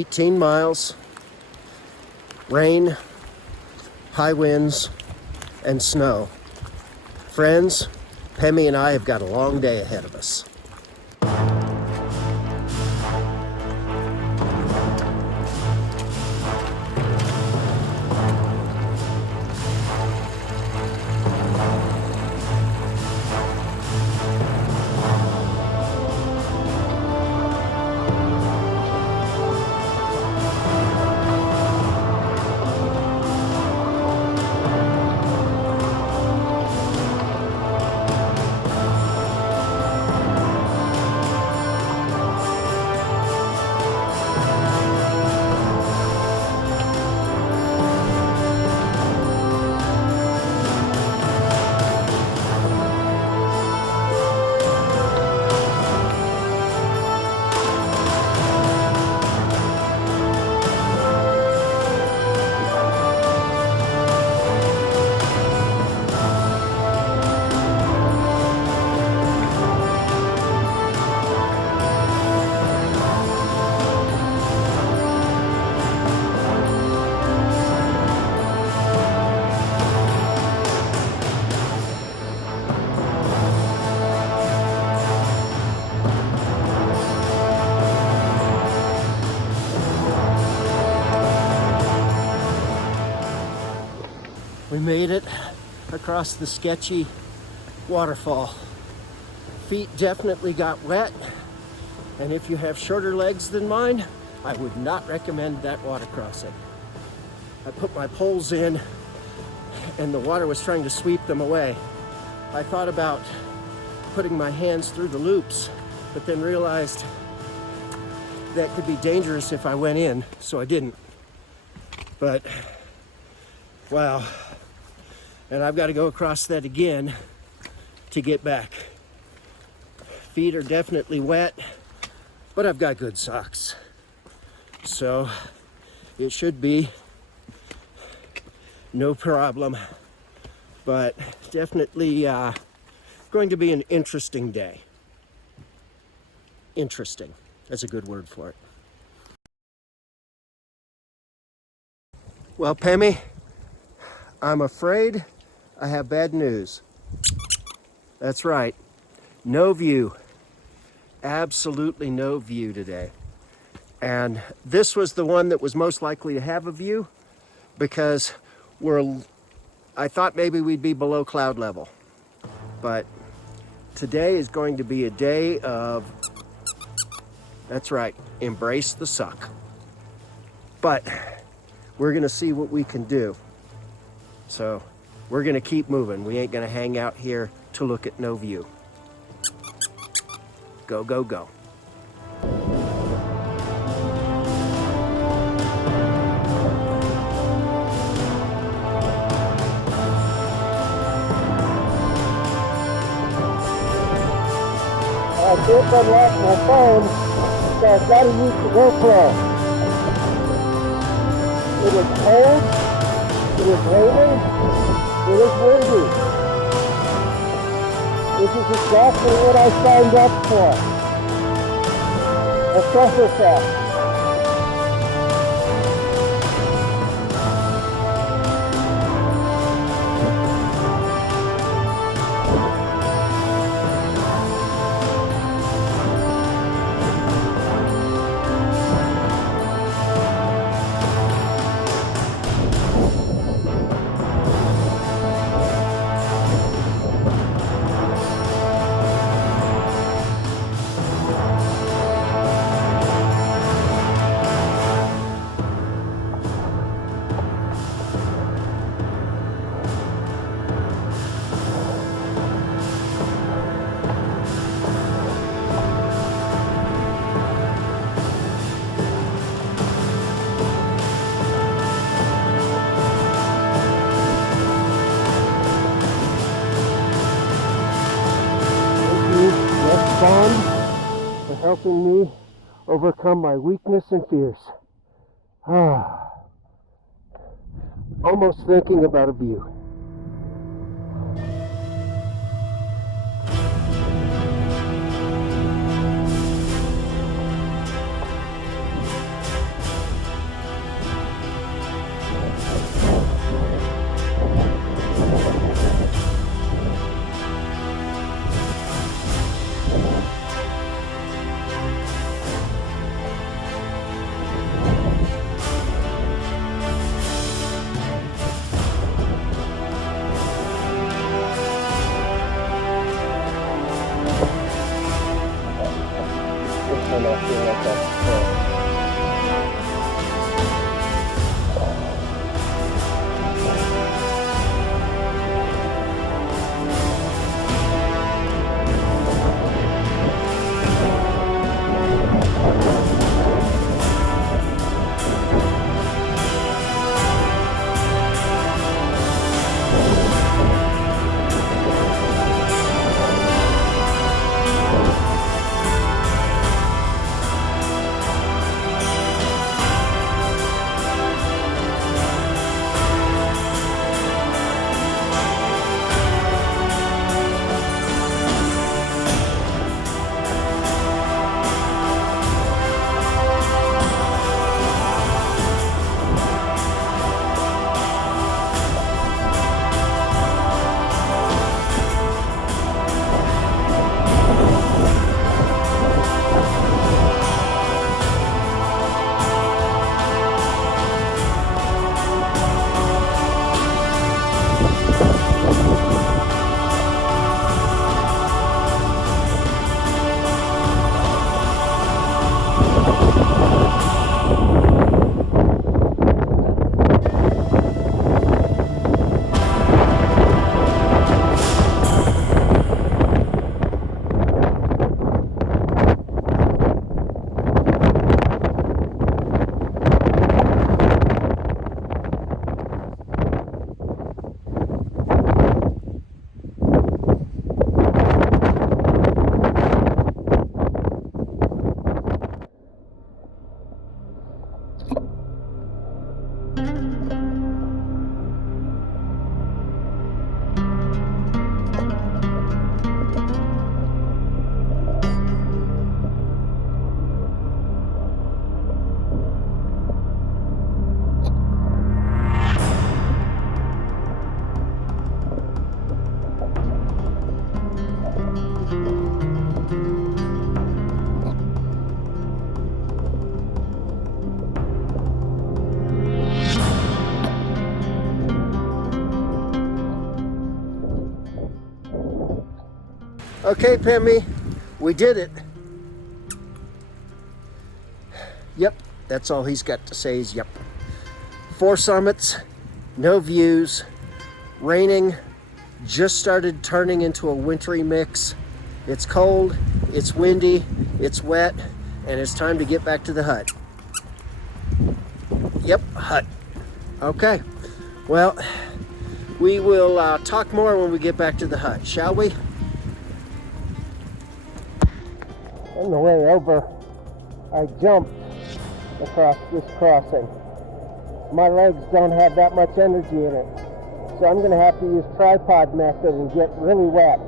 18 miles, rain, high winds, and snow. Friends, Pemmy and I have got a long day ahead of us. We made it across the sketchy waterfall. Feet definitely got wet, and if you have shorter legs than mine, I would not recommend that water crossing. I put my poles in and the water was trying to sweep them away. I thought about putting my hands through the loops, but then realized that could be dangerous if I went in, so I didn't. But wow. And I've got to go across that again to get back. Feet are definitely wet, but I've got good socks. So it should be no problem, but definitely going to be an interesting day. Interesting, that's a good word for it. Well, Pemmy, I'm afraid I have bad news. That's right, no view. Absolutely no view today. And this was the one that was most likely to have a view because I thought maybe we'd be below cloud level. But today is going to be a day of, that's right, embrace the suck. But we're gonna see what we can do. So we're gonna keep moving. We ain't gonna hang out here to look at no view. Go, go, go. I just unlocked my phone, so I've got to use the GoPro. It is cold, it is raining, it is windy. This is exactly what I signed up for. A pressure test. Bond for helping me overcome my weakness and fears. Almost thinking about a view. on that thing like that. Okay, Pemmy, we did it. Yep, that's all he's got to say is yep. 4 summits, no views, raining, just started turning into a wintry mix. It's cold, it's windy, it's wet, and it's time to get back to the hut. Yep, hut. Okay, well, we will talk more when we get back to the hut, shall we? On the way over, I jumped across this crossing. My legs don't have that much energy in it, so I'm going to have to use tripod method and get really wet.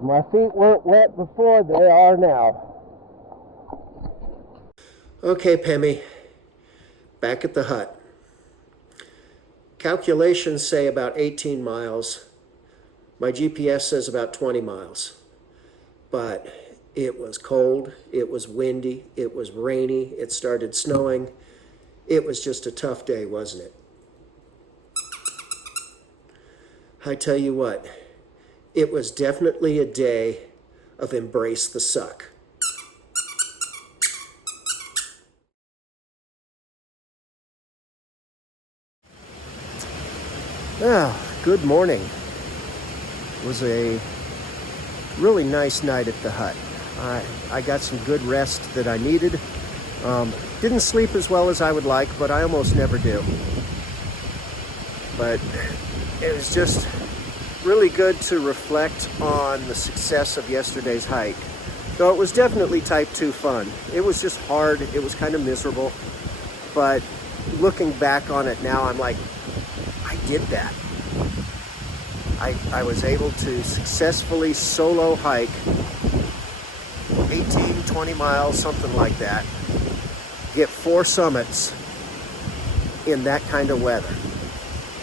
My feet weren't wet before, they are now. Okay, Pemmy, back at the hut. Calculations say about 18 miles. My GPS says about 20 miles. But it was cold, it was windy, it was rainy, it started snowing. It was just a tough day, wasn't it? I tell you what, it was definitely a day of embrace the suck. Good morning. It was a really nice night at the hut. I got some good rest that I needed. Didn't sleep as well as I would like, but I almost never do. But it was just really good to reflect on the success of yesterday's hike. Though it was definitely type 2 fun. It was just hard, it was kind of miserable. But looking back on it now, I'm like, I did that. I was able to successfully solo hike 18, 20 miles, something like that. Get 4 summits in that kind of weather.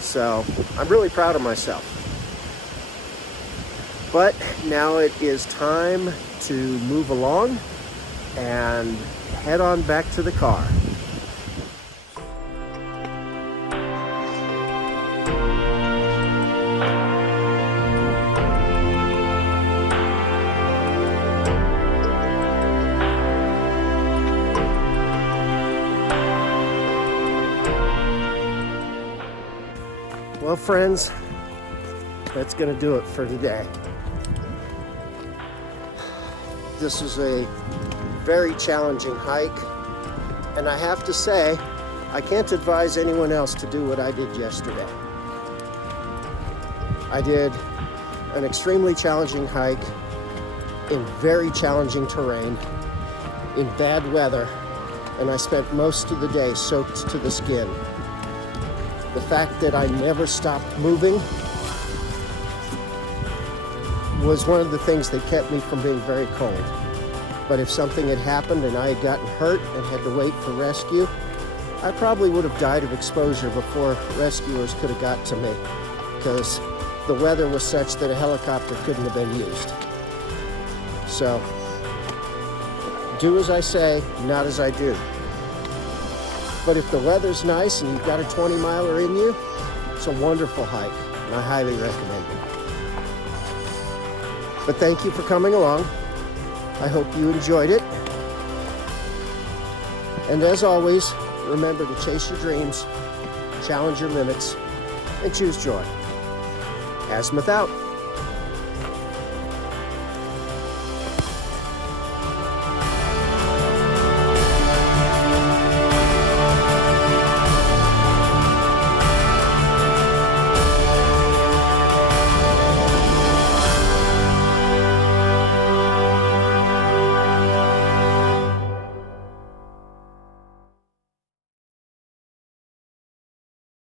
So I'm really proud of myself. But now it is time to move along and head on back to the car. Well, friends, that's going to do it for today. This was a very challenging hike, and I have to say, I can't advise anyone else to do what I did yesterday. I did an extremely challenging hike in very challenging terrain, in bad weather, and I spent most of the day soaked to the skin. The fact that I never stopped moving was one of the things that kept me from being very cold. But if something had happened and I had gotten hurt and had to wait for rescue, I probably would have died of exposure before rescuers could have got to me, because the weather was such that a helicopter couldn't have been used. So, do as I say, not as I do. But if the weather's nice and you've got a 20-miler in you, it's a wonderful hike, and I highly recommend it. But thank you for coming along. I hope you enjoyed it. And as always, remember to chase your dreams, challenge your limits, and choose joy. Azimuth out.